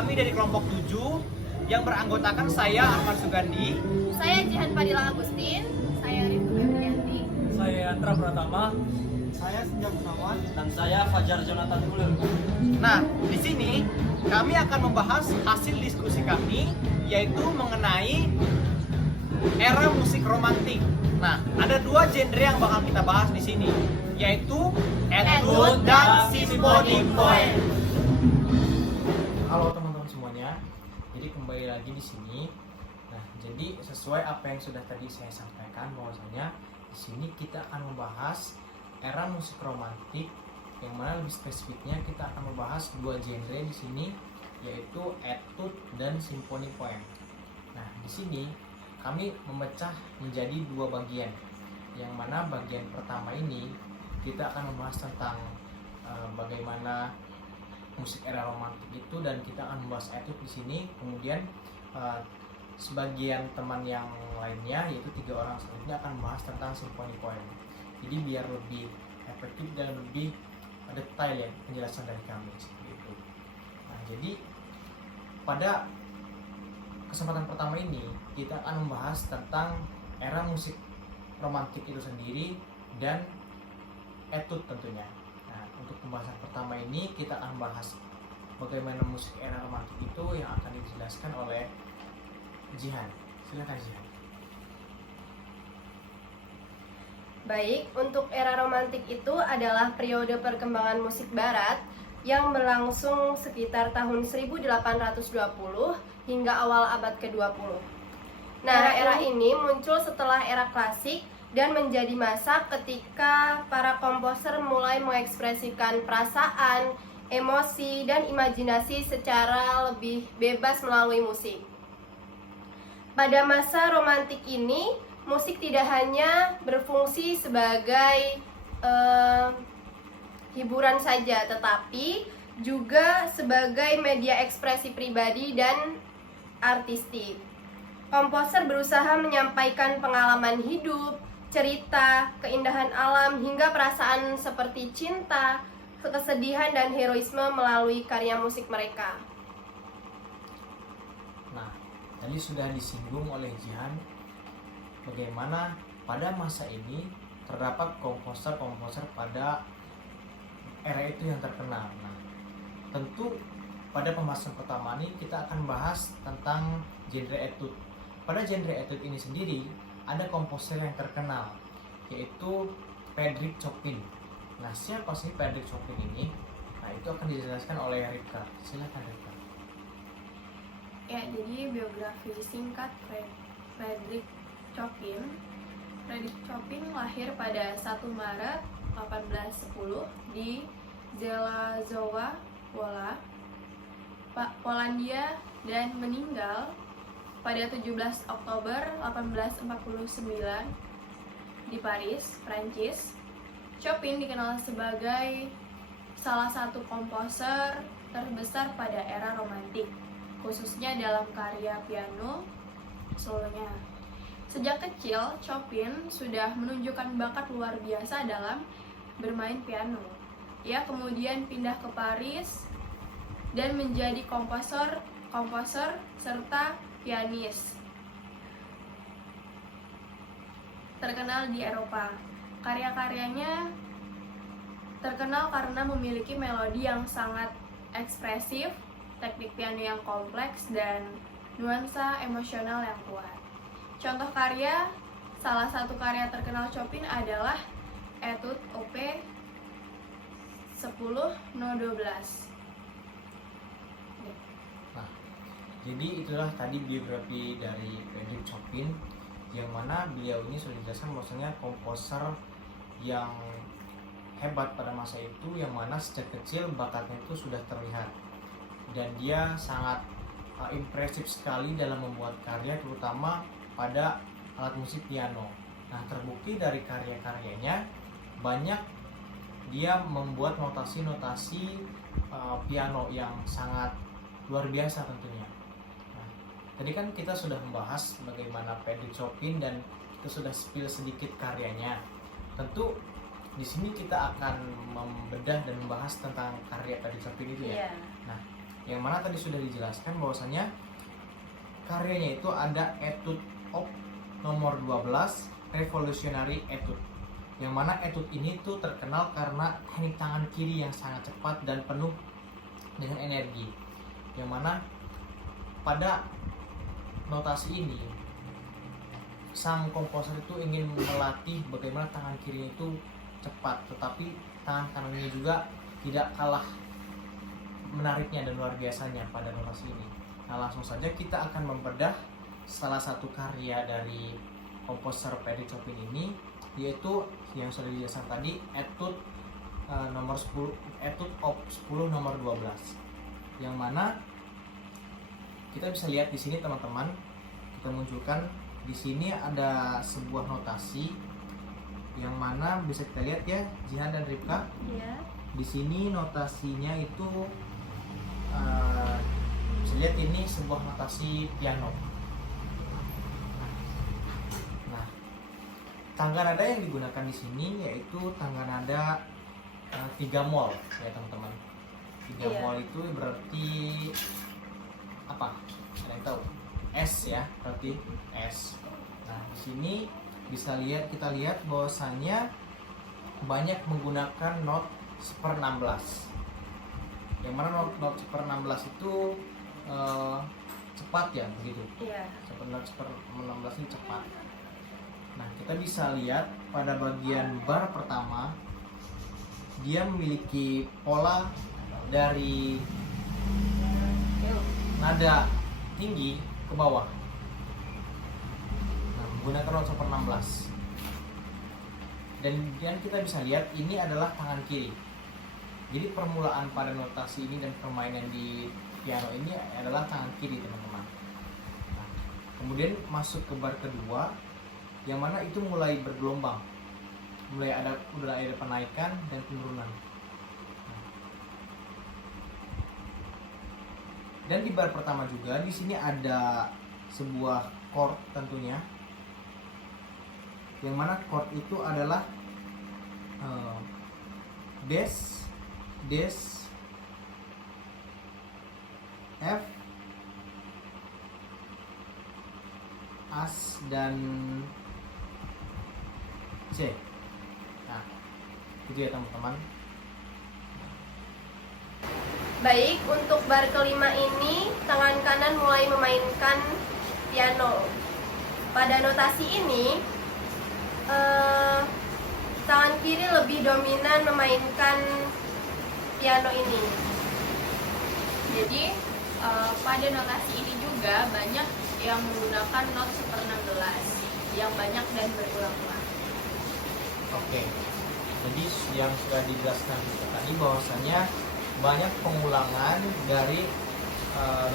kami dari kelompok 7 yang beranggotakan saya Arman Sugandi, Saya Jihan Fadila Agustin. Saya Rifki Febrianti. Saya Andra Pratama. saya Senja Gunawan. Dan saya Fajar Jonathan Ulul. Nah, di sini kami akan membahas hasil diskusi kami, yaitu mengenai era musik romantik. Nah, ada dua genre yang bakal kita bahas di sini, yaitu etude dan symphony poem. Halo teman-teman semuanya. Jadi kembali lagi di sini. Nah, jadi sesuai apa yang sudah tadi saya sampaikan, bahwasanya di sini kita akan membahas era musik romantik, yang mana lebih spesifiknya kita akan membahas dua genre di sini, yaitu etude dan symphony poem. Nah, di sini kami memecah menjadi dua bagian, yang mana bagian pertama ini kita akan membahas tentang bagaimana musik era romantik itu, dan kita akan membahas etude di sini. Kemudian sebagian teman yang lainnya, yaitu 3 orang selanjutnya, akan membahas tentang symphony poem. Jadi biar lebih efektif dan lebih detail ya penjelasan dari kami seperti itu. Nah, jadi pada kesempatan pertama ini kita akan membahas tentang era musik romantik itu sendiri dan etude tentunya. Nah, untuk pembahasan pertama ini kita akan bahas bagaimana musik era romantik itu, yang akan dijelaskan oleh Jihan. Silakan Jihan. Baik, untuk era romantik itu adalah periode perkembangan musik barat yang berlangsung sekitar tahun 1820 hingga awal abad ke-20. Nah, era ini muncul setelah era klasik dan menjadi masa ketika para komposer mulai mengekspresikan perasaan, emosi, dan imajinasi secara lebih bebas melalui musik. Pada masa romantik ini, musik tidak hanya berfungsi sebagai hiburan saja, tetapi juga sebagai media ekspresi pribadi dan artistik. Komposer berusaha menyampaikan pengalaman hidup, cerita, keindahan alam, hingga perasaan seperti cinta, kesedihan, dan heroisme melalui karya musik mereka. Nah, tadi sudah disinggung oleh Jihan bagaimana pada masa ini terdapat komposer-komposer pada era itu yang terkenal. Nah, tentu pada pembahasan pertama ini kita akan bahas tentang genre etude. Pada genre etude ini sendiri ada komposer yang terkenal, yaitu Frédéric Chopin. Nah, siapa sih Frédéric Chopin ini? Nah, itu akan dijelaskan oleh Rifka. Silakan Rifka. Ya, jadi biografi singkat Frédéric Chopin. Frédéric Chopin lahir pada 1 Maret 1810 di Zelazowa, Polandia, dan meninggal pada 17 Oktober 1849 di Paris, Prancis. Chopin dikenal sebagai salah satu komposer terbesar pada era romantik, khususnya dalam karya piano solonya. Sejak kecil, Chopin sudah menunjukkan bakat luar biasa dalam bermain piano. Ia kemudian pindah ke Paris dan menjadi komposer serta pianis terkenal di Eropa. Karya-karyanya terkenal karena memiliki melodi yang sangat ekspresif, teknik piano yang kompleks, dan nuansa emosional yang kuat. Contoh karya, salah satu karya terkenal Chopin adalah Etude Op. 10 No. 12. Nah, jadi itulah tadi biografi dari Frédéric Chopin, yang mana beliau ini sudah dijelaskan bahwasanya komposer yang hebat pada masa itu, yang mana sejak kecil bakatnya itu sudah terlihat, dan dia sangat impresif sekali dalam membuat karya, terutama pada alat musik piano. Nah, terbukti dari karya-karyanya banyak dia membuat notasi-notasi piano yang sangat luar biasa tentunya. Nah, tadi kan kita sudah membahas bagaimana Frédéric Chopin dan kita sudah spill sedikit karyanya. Tentu di sini kita akan membedah dan membahas tentang karya Frédéric Chopin itu ya. Yeah. Nah, yang mana tadi sudah dijelaskan bahwasanya karyanya itu ada Etude op nomor 12 Revolutionary Etude, yang mana etude ini tuh terkenal karena teknik tangan kiri yang sangat cepat dan penuh dengan energi, yang mana pada notasi ini sang komposer itu ingin melatih bagaimana tangan kirinya itu cepat, tetapi tangan kanannya juga tidak kalah menariknya dan luar biasanya pada notasi ini. Nah, langsung saja kita akan membedah salah satu karya dari komposer Frederic Chopin ini, yaitu yang sudah dijelaskan tadi, Etude nomor 10, Etude op 10 nomor 12, yang mana kita bisa lihat di sini teman-teman, kita munculkan di sini ada sebuah notasi yang mana bisa kita lihat ya, Jihan dan Ripka. Iya. Di sini notasinya itu bisa lihat ini sebuah notasi piano. Nah, tangga nada yang digunakan di sini yaitu tangga nada 3 mol ya teman-teman. 3 Iya. mol itu berarti apa? Ada yang tahu? S ya, berarti S. Nah, di sini kita lihat bahwasannya banyak menggunakan not seper-16. Yang mana not seper-16 itu cepat ya, begitu. Iya. Not seper-16 ini cepat. Nah, kita bisa lihat pada bagian bar pertama dia memiliki pola dari nada tinggi ke bawah. Nah, menggunakan not seper-16. Dan kita bisa lihat ini adalah tangan kiri. Jadi permulaan pada notasi ini dan permainan di piano ini adalah tangan kiri teman-teman. Nah, kemudian masuk ke bar kedua, yang mana itu mulai bergelombang, mulai ada penaikan dan penurunan. Dan di bar pertama juga di sini ada sebuah chord tentunya, yang mana chord itu adalah Des, F, As, dan C. Nah, itu ya teman-teman. Baik, untuk bar kelima ini tangan kanan mulai memainkan piano. Pada notasi ini tangan kiri lebih dominan memainkan piano ini. Jadi pada notasi ini juga banyak yang menggunakan not seper-16 yang banyak dan berulang-ulang. Oke. Jadi yang sudah dijelaskan tadi bahwasanya banyak pengulangan dari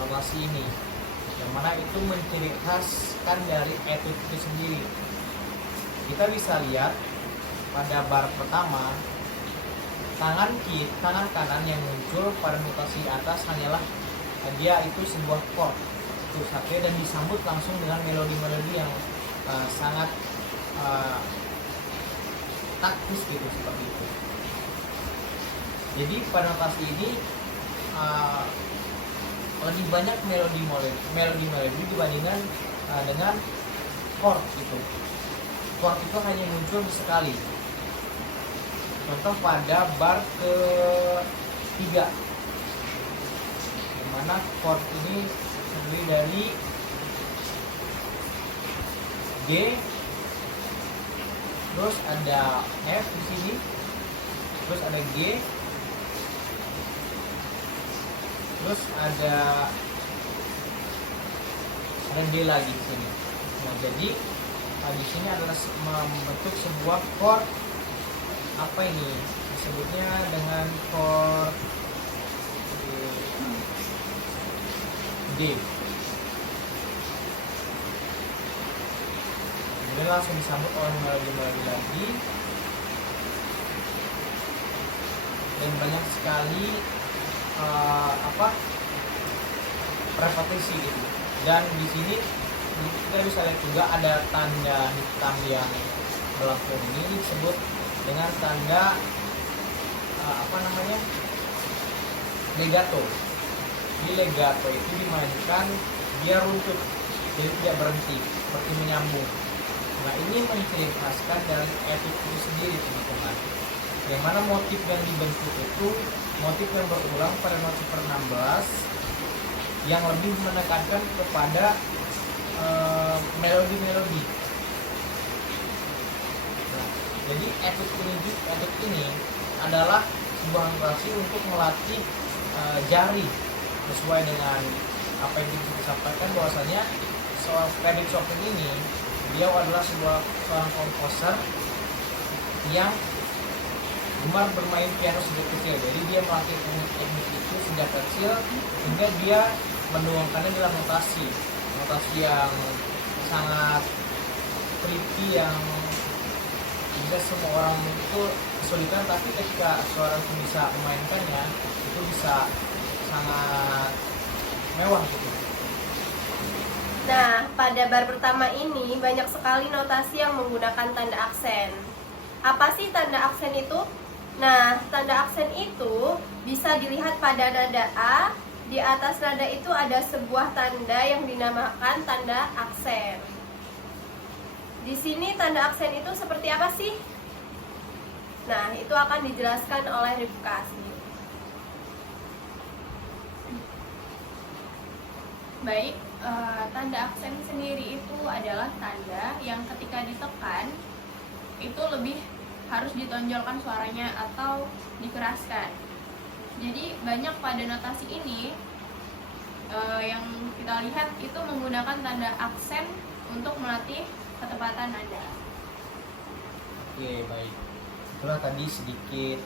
notasi ini, yang mana itu menciri khaskan dari etude itu sendiri. Kita bisa lihat pada bar pertama, tangan kanan yang muncul pada notasi atas hanyalah dia itu sebuah chord terus satu dan disambut langsung dengan melodi-melodi yang sangat taktis gitu, seperti itu. Jadi pada notasi ini lebih banyak melodi-melodi dibandingkan dengan chord gitu. Chord itu hanya muncul sekali. Contoh pada bar ke-3, di mana chord ini terdiri dari G, terus ada F di sini, terus ada G, terus ada D lagi di sini. Nah, jadi di sini adalah membentuk sebuah chord, apa ini disebutnya dengan chord D. Kemudian langsung disambut oleh melodi-melodi lagi, dan banyak sekali repetisi gitu. Dan di sini kita bisa lihat juga ada tanda hitam yang melengkung ini disebut dengan tanda legato. di legato itu dimainkan biar runtut, jadi tidak berhenti, seperti menyambung. Nah, ini menciri khaskan dari etude itu sendiri, teman-teman. Yang mana motif yang dibentuk itu motif yang berulang pada not super 16 yang lebih menekankan kepada melodi-melodi. Nah, jadi etude ini adalah sebuah notasi untuk melatih jari, sesuai dengan apa yang disampaikan bahwasanya Frederick Chopin ini beliau adalah seorang komposer yang gemar bermain piano sejak kecil. Jadi dia melatih teknik itu sejak kecil hingga dia menuangkannya dalam notasi yang sangat tricky, yang bisa semua orang itu kesulitan, tapi ketika seorang itu bisa memainkannya itu bisa sangat mewah gitu. Nah, pada bar pertama ini banyak sekali notasi yang menggunakan tanda aksen. Apa sih tanda aksen itu? Nah, tanda aksen itu bisa dilihat pada nada A. Di atas nada itu ada sebuah tanda yang dinamakan tanda aksen. Di sini tanda aksen itu seperti apa sih? Nah, itu akan dijelaskan oleh Rifka. Baik, tanda aksen sendiri itu adalah tanda yang ketika ditekan itu lebih harus ditonjolkan suaranya atau dikeraskan. Jadi banyak pada notasi ini yang kita lihat itu menggunakan tanda aksen untuk melatih ketepatan nada. Oke, baik. Itulah tadi sedikit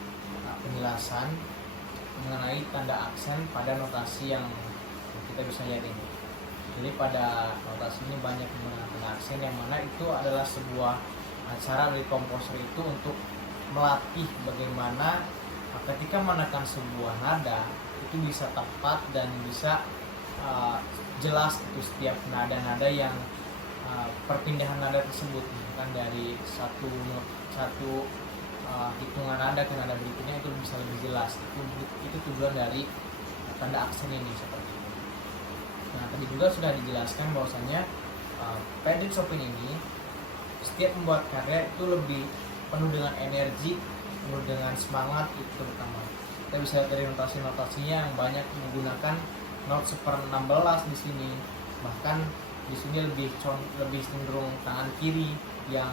penjelasan mengenai tanda aksen pada notasi yang kita bisa lihat ini. Jadi pada notasi ini banyak menggunakan tanda aksen, yang mana itu adalah sebuah cara dari komposer itu untuk melatih bagaimana ketika menekan sebuah nada itu bisa tepat dan bisa jelas itu setiap nada-nada yang perpindahan nada tersebut, kan dari satu hitungan nada ke nada berikutnya itu bisa lebih jelas. Itu tujuan dari tanda aksen ini seperti itu. Nah, tadi juga sudah dijelaskan bahwasanya Frederick Chopin ini setiap membuat karya itu lebih penuh dengan energi, penuh dengan semangat. Itu terutama kita bisa lihat dari notasi-notasinya yang banyak menggunakan not super 16 di sini. Bahkan di sini lebih cenderung tangan kiri yang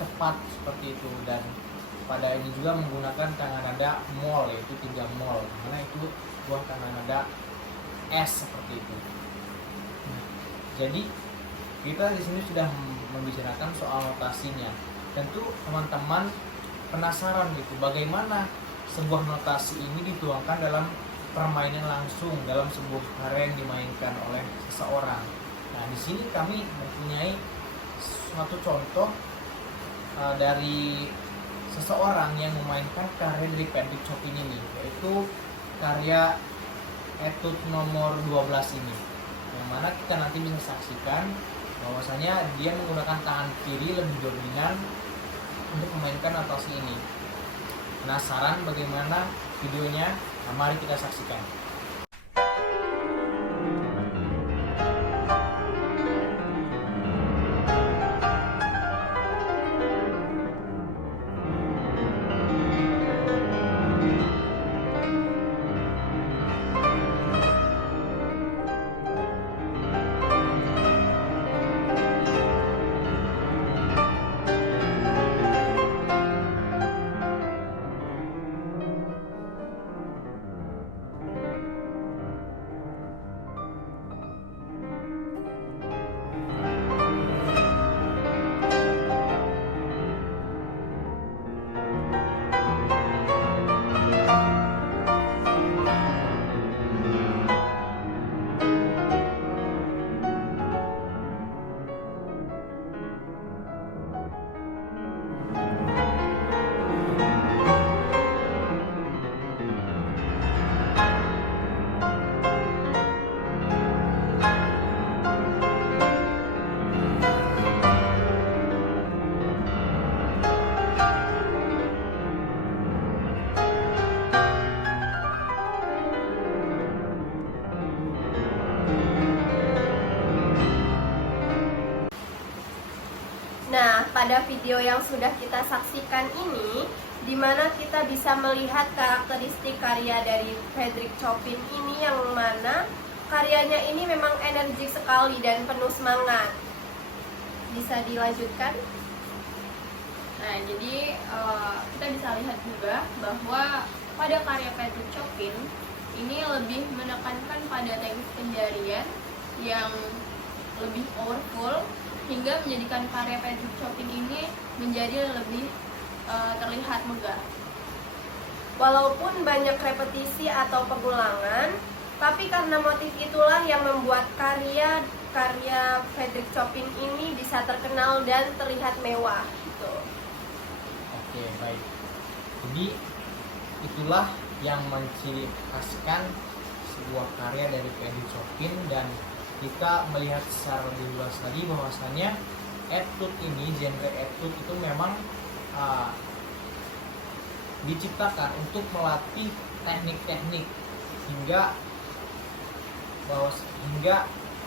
cepat seperti itu, dan pada ini juga menggunakan tangan nada mol, yaitu 3 mol, karena itu buah tangan nada S seperti itu. Nah, jadi kita di sini sudah membicarakan soal notasinya. Tentu teman-teman penasaran gitu, bagaimana sebuah notasi ini dituangkan dalam permainan langsung, dalam sebuah karya yang dimainkan oleh seseorang. Nah, di sini kami mempunyai suatu contoh dari seseorang yang memainkan karya dari Frederick Chopin ini, yaitu karya etude nomor 12 ini, yang mana kita nanti bisa saksikan bahwasanya dia menggunakan tangan kiri lebih dominan untuk memainkan notasi ini. Penasaran bagaimana videonya? Nah, mari kita saksikan. pada video yang sudah kita saksikan ini, di mana kita bisa melihat karakteristik karya dari Frederick Chopin ini, yang mana karyanya ini memang energik sekali dan penuh semangat. Bisa dilanjutkan? Nah, jadi kita bisa lihat juga bahwa pada karya Frederick Chopin ini lebih menekankan pada teknik penjarian yang lebih powerful, hingga menjadikan karya Frederick Chopin ini menjadi lebih terlihat megah. Walaupun banyak repetisi atau pengulangan, tapi karena motif itulah yang membuat karya Frederick Chopin ini bisa terkenal dan terlihat mewah gitu. Oke, baik. Jadi itulah yang menciri khaskan sebuah karya dari Frederick Chopin, dan kita melihat secara lebih luas tadi bahwasannya etude ini, genre etude itu memang diciptakan untuk melatih teknik-teknik hingga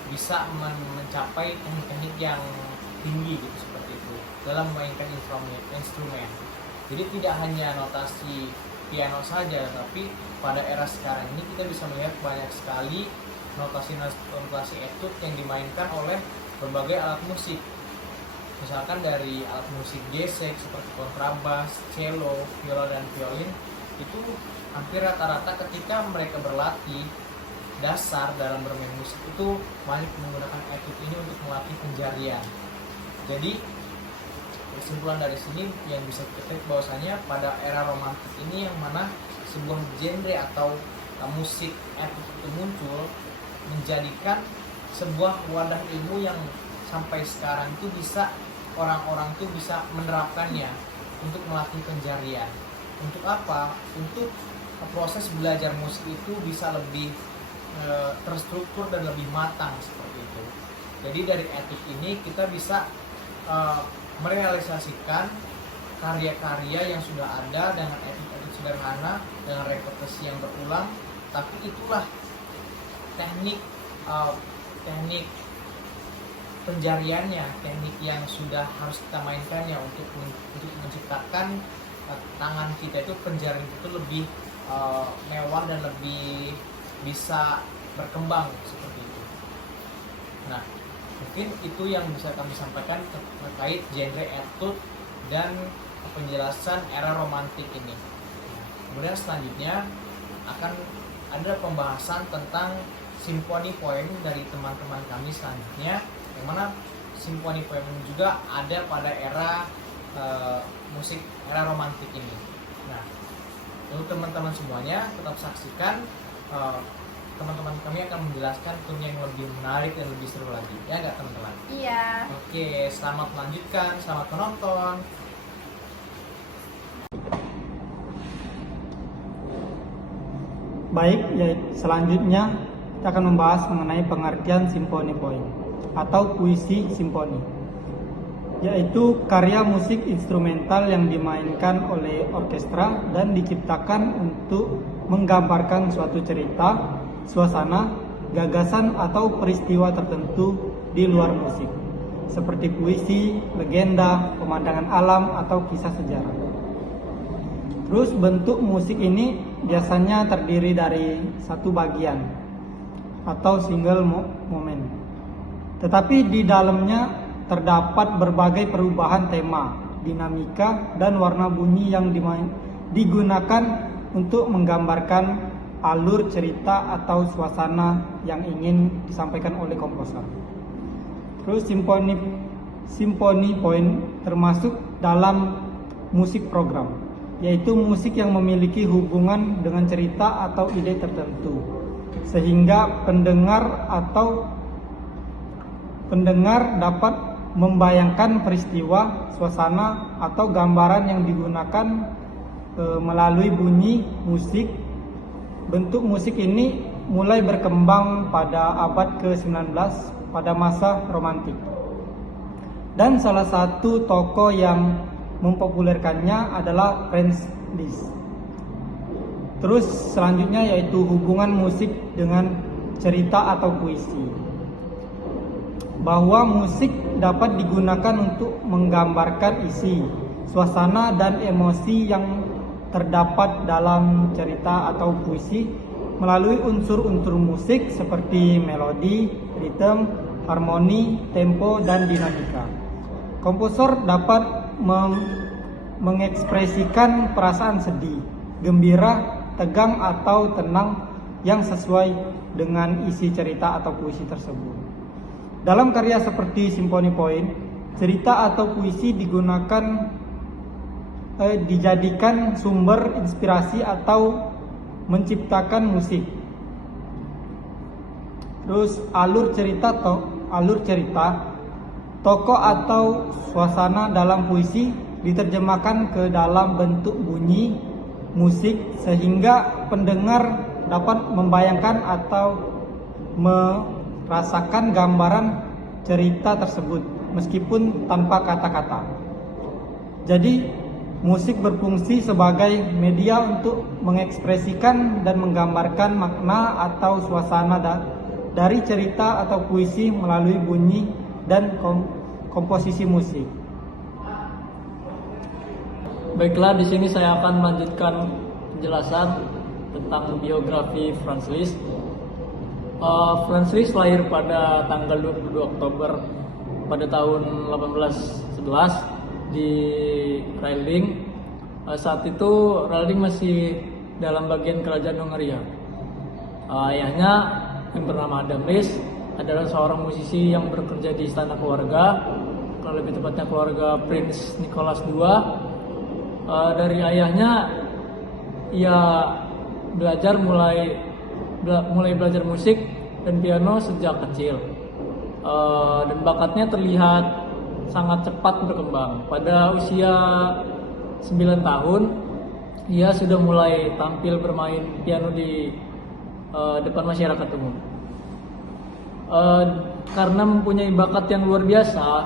bisa mencapai teknik-teknik yang tinggi gitu, seperti itu dalam memainkan instrumen. Jadi tidak hanya notasi piano saja, tapi pada era sekarang ini kita bisa melihat banyak sekali notasi etude yang dimainkan oleh berbagai alat musik. Misalkan dari alat musik gesek seperti kontrabas, cello, viola, dan violin, itu hampir rata-rata ketika mereka berlatih dasar dalam bermain musik itu banyak menggunakan etude ini untuk melatih penjarian. Jadi kesimpulan dari sini yang bisa kita lihat bahwasanya pada era romantik ini, yang mana sebuah genre atau musik etude itu muncul, menjadikan sebuah wadah ilmu yang sampai sekarang itu bisa orang-orang tuh bisa menerapkannya untuk melatih penjarian. Untuk apa? Untuk proses belajar musik itu bisa lebih terstruktur dan lebih matang, seperti itu. Jadi dari etude ini kita bisa merealisasikan karya-karya yang sudah ada dengan etude sederhana, dengan repetisi yang berulang, tapi itulah teknik penjariannya, teknik yang sudah harus kita mainkannya untuk menciptakan tangan kita itu, penjarian itu lebih mewah dan lebih bisa berkembang, seperti itu. Nah, mungkin itu yang bisa kami sampaikan terkait genre etude dan penjelasan era romantik ini. Nah, kemudian selanjutnya akan ada pembahasan tentang simfoni poem dari teman-teman kami selanjutnya, yang mana simfoni poem juga ada pada era musik era romantik ini. Nah, untuk teman-teman semuanya tetap saksikan, teman-teman kami akan menjelaskan tentunya yang lebih menarik dan lebih seru lagi, ya nggak teman-teman? Iya. Oke, selamat melanjutkan, selamat menonton. Baik, selanjutnya kita akan membahas mengenai pengertian simfoni poem atau puisi simfoni, yaitu karya musik instrumental yang dimainkan oleh orkestra dan diciptakan untuk menggambarkan suatu cerita, suasana, gagasan atau peristiwa tertentu di luar musik, seperti puisi, legenda, pemandangan alam, atau kisah sejarah. Terus bentuk musik ini biasanya terdiri dari satu bagian atau single moment, tetapi di dalamnya terdapat berbagai perubahan tema, dinamika, dan warna bunyi yang digunakan untuk menggambarkan alur cerita atau suasana yang ingin disampaikan oleh komposer. Terus simfoni poem termasuk dalam musik program, yaitu musik yang memiliki hubungan dengan cerita atau ide tertentu, sehingga pendengar dapat membayangkan peristiwa, suasana, atau gambaran yang digunakan melalui bunyi musik. Bentuk musik ini mulai berkembang pada abad ke-19 pada masa romantik. Dan salah satu tokoh yang mempopulerkannya adalah Franz Liszt. Terus selanjutnya yaitu hubungan musik dengan cerita atau puisi. bahwa musik dapat digunakan untuk menggambarkan isi, suasana, dan emosi yang terdapat dalam cerita atau puisi melalui unsur-unsur musik seperti melodi, ritme, harmoni, tempo, dan dinamika. Komposer dapat mengekspresikan perasaan sedih, gembira, tegang, atau tenang yang sesuai dengan isi cerita atau puisi tersebut. Dalam karya seperti Symphony Point, cerita atau puisi dijadikan sumber inspirasi atau menciptakan musik. Terus alur cerita, tokoh atau suasana dalam puisi diterjemahkan ke dalam bentuk bunyi musik sehingga pendengar dapat membayangkan atau merasakan gambaran cerita tersebut meskipun tanpa kata-kata. Jadi musik berfungsi sebagai media untuk mengekspresikan dan menggambarkan makna atau suasana dari cerita atau puisi melalui bunyi dan komposisi musik. Baiklah, di sini saya akan melanjutkan penjelasan tentang biografi Franz Liszt. Franz Liszt lahir pada tanggal 22 Oktober pada tahun 1811 di Reiding. Saat itu Reiding masih dalam bagian kerajaan Hungaria. Ayahnya yang bernama Adam Liszt adalah seorang musisi yang bekerja di istana keluarga, lebih tepatnya keluarga Prince Nicholas II. Dari ayahnya ia mulai belajar musik dan piano sejak kecil, dan bakatnya terlihat sangat cepat berkembang. Pada usia 9 tahun ia sudah mulai tampil bermain piano di depan masyarakat umum. Karena mempunyai bakat yang luar biasa,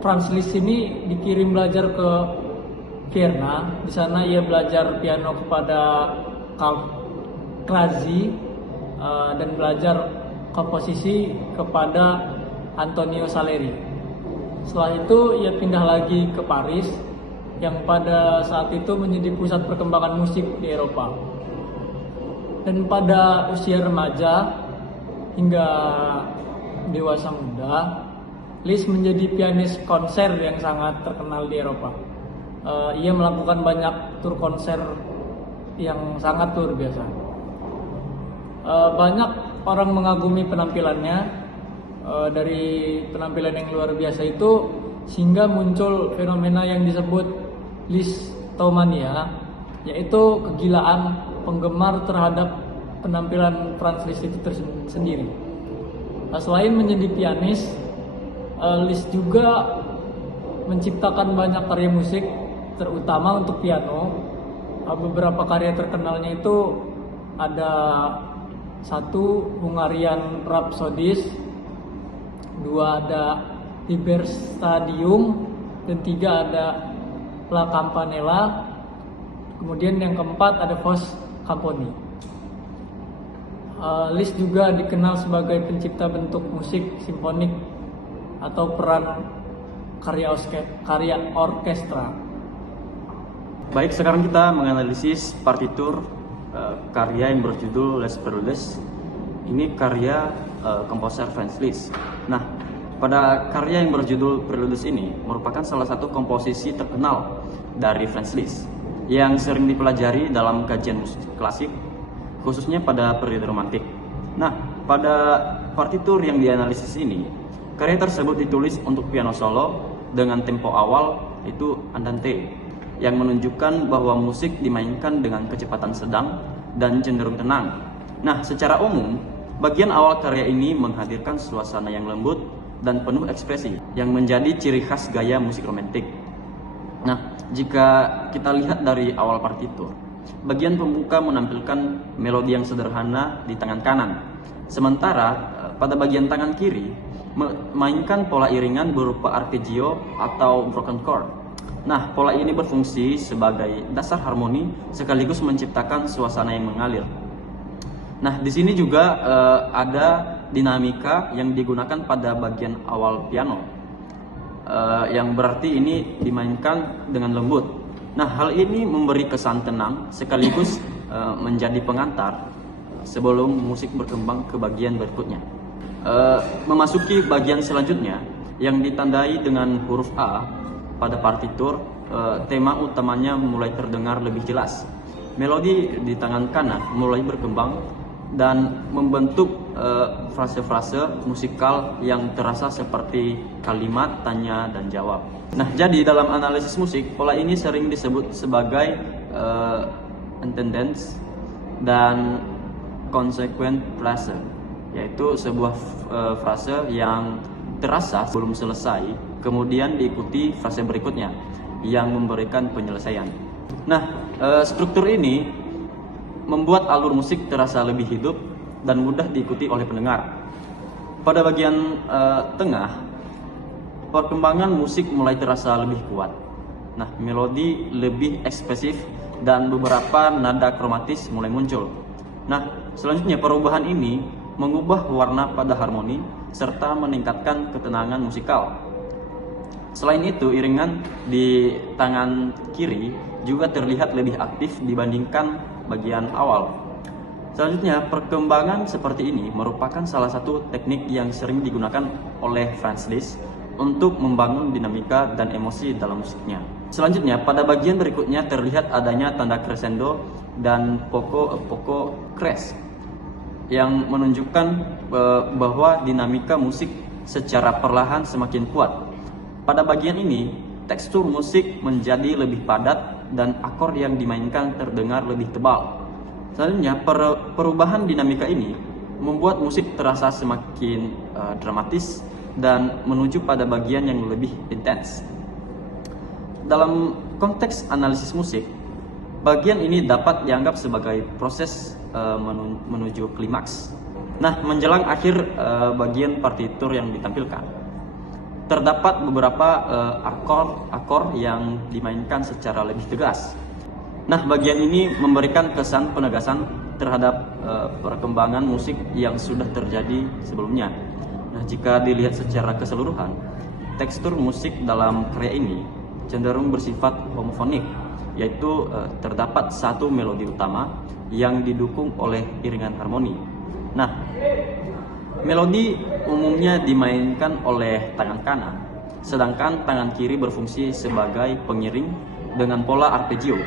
Franz Liszt ini dikirim belajar ke Vienna. Di sana ia belajar piano kepada Karl Krazi dan belajar komposisi kepada Antonio Salieri. Setelah itu ia pindah lagi ke Paris yang pada saat itu menjadi pusat perkembangan musik di Eropa. Dan pada usia remaja hingga dewasa muda, Liszt menjadi pianis konser yang sangat terkenal di Eropa. Ia melakukan banyak tur konser yang sangat luar biasa. Banyak orang mengagumi penampilannya. Dari penampilan yang luar biasa itu sehingga muncul fenomena yang disebut Lisztomania, yaitu kegilaan penggemar terhadap penampilan Franz Liszt itu tersendiri. Selain menjadi pianis, Liszt juga menciptakan banyak karya musik, terutama untuk piano. Beberapa karya terkenalnya itu ada 1 Hungarian Rhapsodies, 2 ada Liber Stadium, dan 3 ada La Campanella. Kemudian yang keempat ada Vos Camponi. Liszt juga dikenal sebagai pencipta bentuk musik simfonik atau peran karya orkestra. Baik, sekarang kita menganalisis partitur karya yang berjudul Les Preludes. Ini karya komposer Franz Liszt. Nah, pada karya yang berjudul Preludes ini merupakan salah satu komposisi terkenal dari Franz Liszt yang sering dipelajari dalam kajian musik klasik, khususnya pada periode romantik. Nah, pada partitur yang dianalisis ini, karya tersebut ditulis untuk piano solo dengan tempo awal itu andante, yang menunjukkan bahwa musik dimainkan dengan kecepatan sedang dan cenderung tenang. Nah, secara umum, bagian awal karya ini menghadirkan suasana yang lembut dan penuh ekspresi yang menjadi ciri khas gaya musik romantik. Nah, jika kita lihat dari awal partitur, bagian pembuka menampilkan melodi yang sederhana di tangan kanan, sementara pada bagian tangan kiri memainkan pola iringan berupa arpeggio atau broken chord. Nah, pola ini berfungsi sebagai dasar harmoni sekaligus menciptakan suasana yang mengalir. Nah, di sini juga ada dinamika yang digunakan pada bagian awal piano, yang berarti ini dimainkan dengan lembut. Nah, hal ini memberi kesan tenang sekaligus menjadi pengantar sebelum musik berkembang ke bagian berikutnya. Memasuki bagian selanjutnya yang ditandai dengan huruf A pada partitur, tema utamanya mulai terdengar lebih jelas. Melodi di tangan kanan mulai berkembang dan membentuk frase-frase musikal yang terasa seperti kalimat tanya dan jawab. Nah, jadi dalam analisis musik, pola ini sering disebut sebagai entendence dan consequent phrase, yaitu sebuah frase yang terasa sebelum selesai, kemudian diikuti frase berikutnya yang memberikan penyelesaian. Nah, struktur ini membuat alur musik terasa lebih hidup dan mudah diikuti oleh pendengar. Pada bagian tengah, perkembangan musik mulai terasa lebih kuat. Nah, melodi lebih ekspresif dan beberapa nada kromatis mulai muncul. Nah, selanjutnya perubahan ini mengubah warna pada harmoni serta meningkatkan ketenangan musikal. Selain itu, iringan di tangan kiri juga terlihat lebih aktif dibandingkan bagian awal. Selanjutnya, perkembangan seperti ini merupakan salah satu teknik yang sering digunakan oleh Franz Liszt untuk membangun dinamika dan emosi dalam musiknya. Selanjutnya, pada bagian berikutnya terlihat adanya tanda crescendo dan poco cres yang menunjukkan bahwa dinamika musik secara perlahan semakin kuat. Pada bagian ini, tekstur musik menjadi lebih padat dan akor yang dimainkan terdengar lebih tebal. Selanjutnya, perubahan dinamika ini membuat musik terasa semakin dramatis dan menuju pada bagian yang lebih intens. Dalam konteks analisis musik, bagian ini dapat dianggap sebagai proses menuju klimaks. Nah, menjelang akhir bagian partitur yang ditampilkan, terdapat beberapa akor yang dimainkan secara lebih tegas. Nah, bagian ini memberikan kesan penegasan terhadap perkembangan musik yang sudah terjadi sebelumnya. Nah, jika dilihat secara keseluruhan, tekstur musik dalam karya ini cenderung bersifat homofonik, yaitu terdapat satu melodi utama yang didukung oleh iringan harmoni. Nah, melodi umumnya dimainkan oleh tangan kanan, sedangkan tangan kiri berfungsi sebagai pengiring dengan pola arpeggio.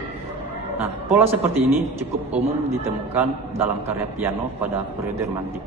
Nah, pola seperti ini cukup umum ditemukan dalam karya piano pada periode romantik.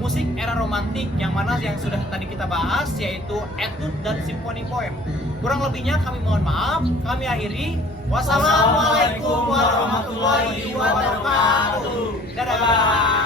musik era romantik yang mana yang sudah tadi kita bahas, yaitu etude dan simfoni poem. Kurang lebihnya kami mohon maaf. Kami akhiri. Wassalamualaikum warahmatullahi wabarakatuh. Dadah.